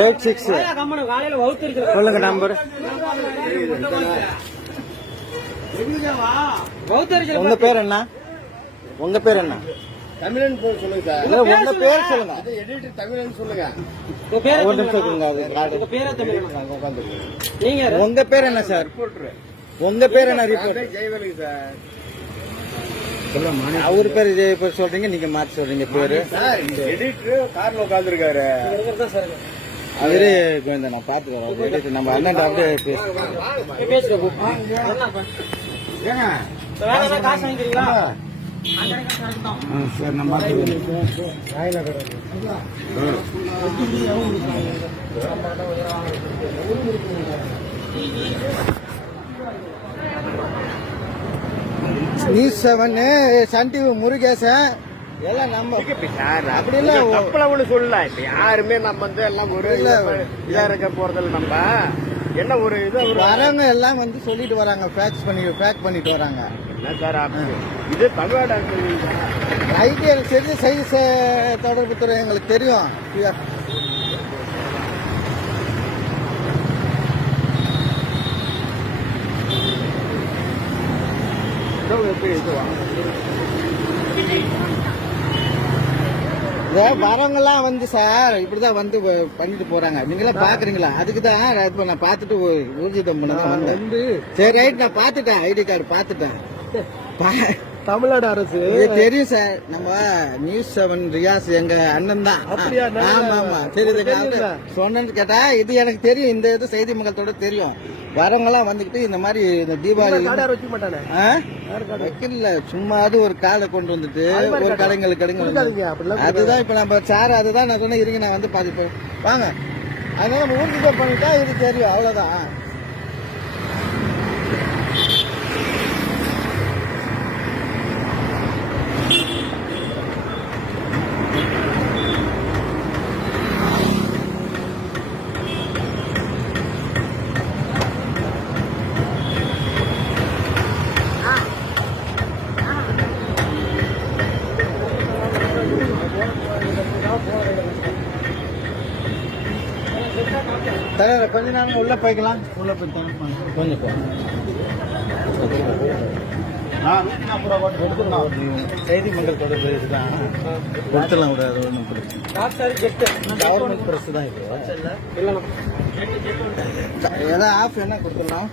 Eight six சொல்லுங்க number. உங்க பேர். என்ன? உங்க பேர் என்ன? தமிழன் சொல்லுங்க சார். உங்க பேர் சொல்லுங்க. அது எடிட்டர் தமிழன் சொல்லுங்க. ஒரு நிமிஷம் இருங்க, அது காடு. பேர தமிழ். உட்காந்துருக்கு நீங்க உங்க பேர் என்ன சார்? உங்க பேர் என்ன ரிப்போர்ட் ஜெயவேலுங்க சார். அவர் பேர் இதே பேர் சொல்றீங்க நீங்க மாத்தி சொல்றீங்க பேரு. எடிட்டர் கார்ல உட்காந்துருக்காரு. அவரு கோவிந்தன் நான் பாத்துக்கிறேன் நம்ம அண்ணன் அப்படியே பேச சார் நம்ம news seven Sun TV Murugesan. எல்லாம் நம்ம சார். அப்படி இல்ல, ஓ- தப்புல ஒண்ணு சொல்லல. இப்ப யாருமே நம்ம வந்து எல்லாம் ஒரு. இதா இருக்க போறதில்ல நம்ம. என்ன ஒரு இது வரவங்க எல்லாம் வந்து சொல்லிட்டு வராங்க ஃபேக்ஸ் பண்ணி ஃபேக் பண்ணிட்டு வராங்க. என்ன சார்? இது தமிழ்நாடு ரைட்டு எனக்கு தெரிஞ்ச செய்தி தொடர்பு துறை எங்களுக்கு தெரியும். இந்த வரவங்கெல்லாம் வந்து சார் இப்படிதான் வந்து பண்ணிட்டு போறாங்க. நீங்களாம் பாக்குறீங்களா? அதுக்கு தான் இப்ப நான் பார்த்துட்டு ஊ- ஊர்ஜிதம் பண்ண தான் வந்தேன். சரி ரைட் நான் பார்த்துட்டேன். ஐடி கார்டு பார்த்துட்டேன். பா- தமிழ்நாடு அரசு. தெரியும் சார். நம்ம நியூஸ் செவன் ரியாஸ் எங்க அண்ணன் தான். ஆமா ஆமா. தெரியுது. சொன்னேன்னு கேட்டா இது எனக்கு தெரியும். இந்த இது செய்தி மக்களோட தெரியும். வரவங்க எல்லாம் வந்துகிட்டு இந்த மாதிரி இந்த தீபாவளி? வைக்கல. சும்மா அது ஒரு காலை கொண்டு வந்துட்டு ஒரு. கடைங்களுக்கு கடைங்க கொடுக்காதீங்க, அப்படிலாம் அதுதான் இப்ப நம்ம சார் அதுதான் நான் சொன்னேன். இருங்க நான் வந்து பாதி போ- வாங்க. அதனால நம்ம ஊருக்கு பண்ணிட்டா இது தெரியும். அவ்வளவுதான். தலைவர் கொஞ்ச நேரம் உள்ள போய்க்கலாம். உள்ள போய். கொஞ்சம் போ. செய்தி மண்டல் தொடர்பு இதுதான் கொடுத்துடலாம் விட அது ஒன்றும் பிரச்சனை கவர்மெண்ட் பிரஸ் தான் இது. ஏதாவது ஆஃப் என்ன கொடுத்துடலாம்.